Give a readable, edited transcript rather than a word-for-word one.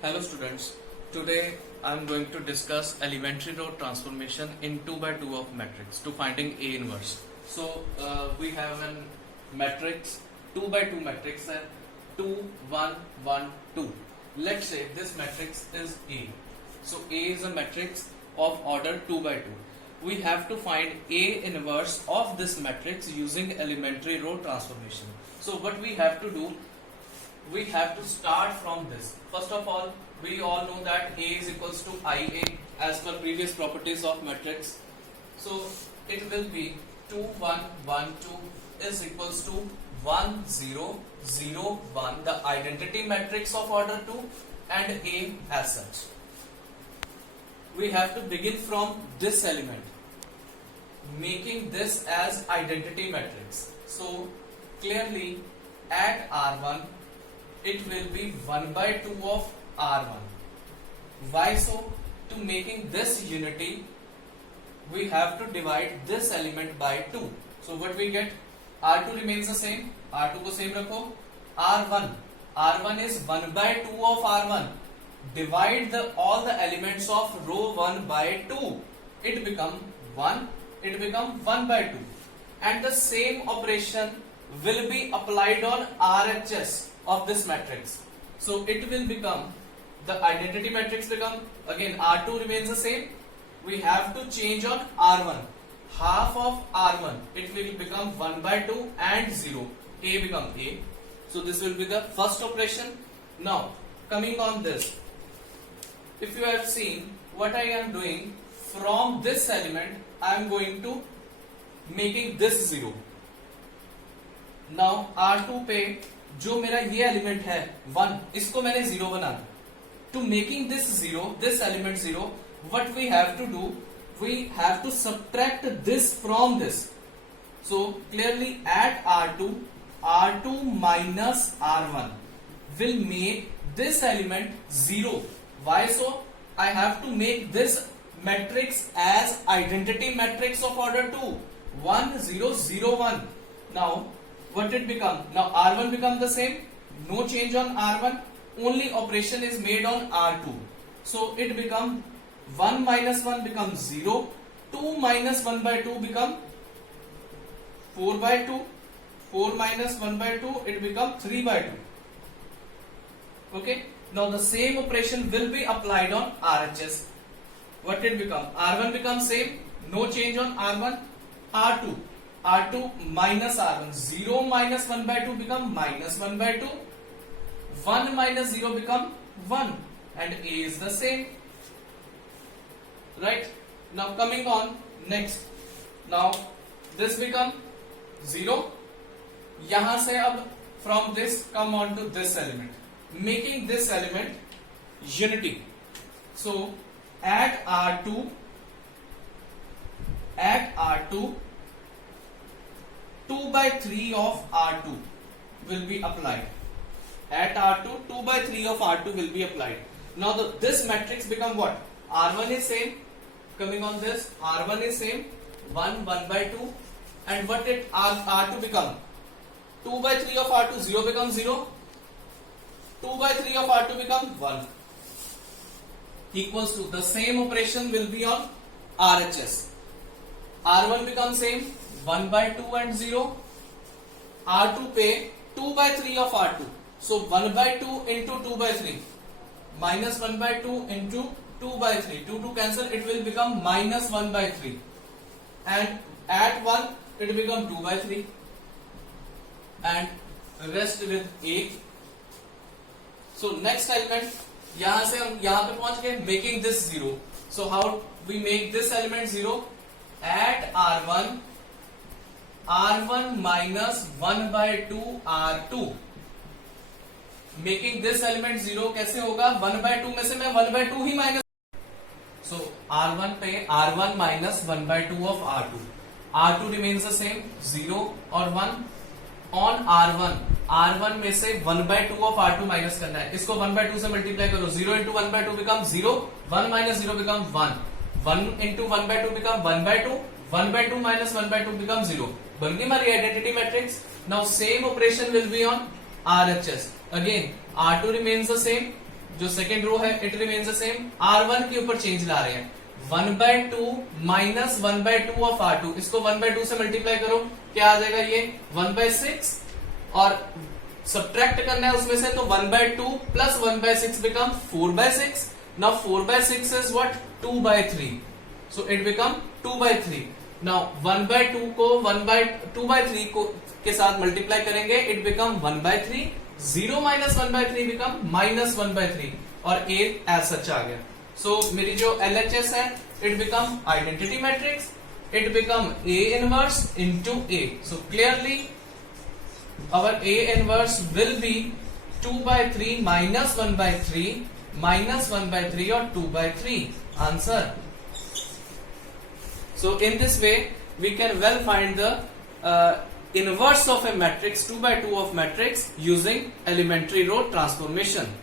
Hello students, today I am going to discuss elementary row transformation in 2 by 2 of matrix to finding A inverse. So we have a matrix 2 by 2 matrix है 2 1 1 2. Let's say this matrix is A. So A is a matrix of order 2 by 2. We have to find A inverse of this matrix using elementary row transformation. So what we have to do, we have to start from this. First of all, we all know that A is equals to IA as per previous properties of matrix. So it will be 2 1 1 2 is equals to 1 0 0 1, the identity matrix of order 2 and A as such. We have to begin from this element, making this as identity matrix. So clearly at R1 it will be 1 by 2 of R1. Why so? To making this unity, we have to divide this element by 2. So what we get? R2 remains the same. R2 को same रखो. R1. R1 is 1 by 2 of R1. Divide all the elements of row 1 by 2. It become 1. It become 1 by 2. And the same operation will be applied on RHS of this matrix. So it will become, the identity matrix become, again R2 remains the same. We have to change on R1. Half of R1, it will become 1 by 2 and 0. A become A. So this will be the first operation. Now coming on this, if you have seen what I am doing, from this element I am going to making this 0. Now R2 पे जो मेरा ये element है 1, इसको मैंने 0 बनाना. To making this 0, this element 0, what we have to do, we have to subtract this from this. So clearly at R2, R2 minus R1 will make this element 0. Why so? I have to make this matrix as identity matrix of order 2, 1 0 0 1. Now what it become? Now R1 become the same, no change on R1, only operation is made on R2. So it become 1 minus 1 becomes 0, 2 minus 1 by 2 become 4 by 2, 4 minus 1 by 2 it become 3 by 2. Okay, now the same operation will be applied on RHS. What it become? R1 becomes same, no change on R1, R2. R2 minus R1, 0 minus 1 by 2 become minus 1 by 2, 1 minus 0 become 1 and A is the same, right? Now coming on next, now this become 0, यहाँ से अब from this come on to this element, making this element unity. So at R2 2 by 3 of R2 will be applied. At R2, 2 by 3 of R2 will be applied. Now this matrix become what? R1 is same. Coming on this, R1 is same. 1 by 2. And what it R2 become? 2 by 3 of R2, 0 becomes 0. 2 by 3 of R2 become 1. Equals to, the same operation will be on RHS. R1 becomes same. 1 by 2 and 0. R2 पे 2 by 3 of R2. So 1 by 2 into 2 by 3. Minus 1 by 2 into 2 by 3. 2 to cancel, it will become minus 1 by 3. And at 1, it will become 2 by 3. And rest with 8. So next element, यहाँ से हम यहाँ पे पहुंच गए, making this 0. So how we make this element 0? At R1, R1 minus 1 by 2 R2. Making this element 0 कैसे होगा? 1 by 2 में से मैं 1 by 2 he minus. So R1 पे R1 minus 1 by 2 of R2. R2 remains the same, 0 और 1. On R1, R1 में से 1 by 2 of R2 minus करना है. इसको 1 by 2 से मल्टीप्लाई करो. 0 into 1 by 2 become 0. 1 minus 0 become 1. 1 into 1 by 2 become 1 by 2. 1 by 2 minus 1 by 2 become 0. बन गई हमारी identity matrix. Now same operation will be on RHS. Again, R2 remains the same. जो second row है it remains the same, R1 के ऊपर change ला रहे हैं, 1/2 minus 1/2 of R2, इसको 1/2 से मल्टीप्लाई करो, क्या आ जाएगा ये 1/6, और सब्ट्रैक्ट करना है उसमें से, तो 1/2 plus 1/6 become 4/6. Now 4/6 is what 2/3, so it become 2/3. Now 1/2 को 2/3 को के साथ मल्टीप्लाई करेंगे, इट बिकम 1/3. 0 माइनस 1/3 बिकम -1/3, और A एज सच आ गया. सो मेरी जो LHS है it become identity matrix, it become A inverse into A. So clearly our A inverse will be 2/3 minus 1/3 minus 1/3 or 2/3 answer. So in this way we can well find the inverse of a matrix 2/2 of matrix using elementary row transformation.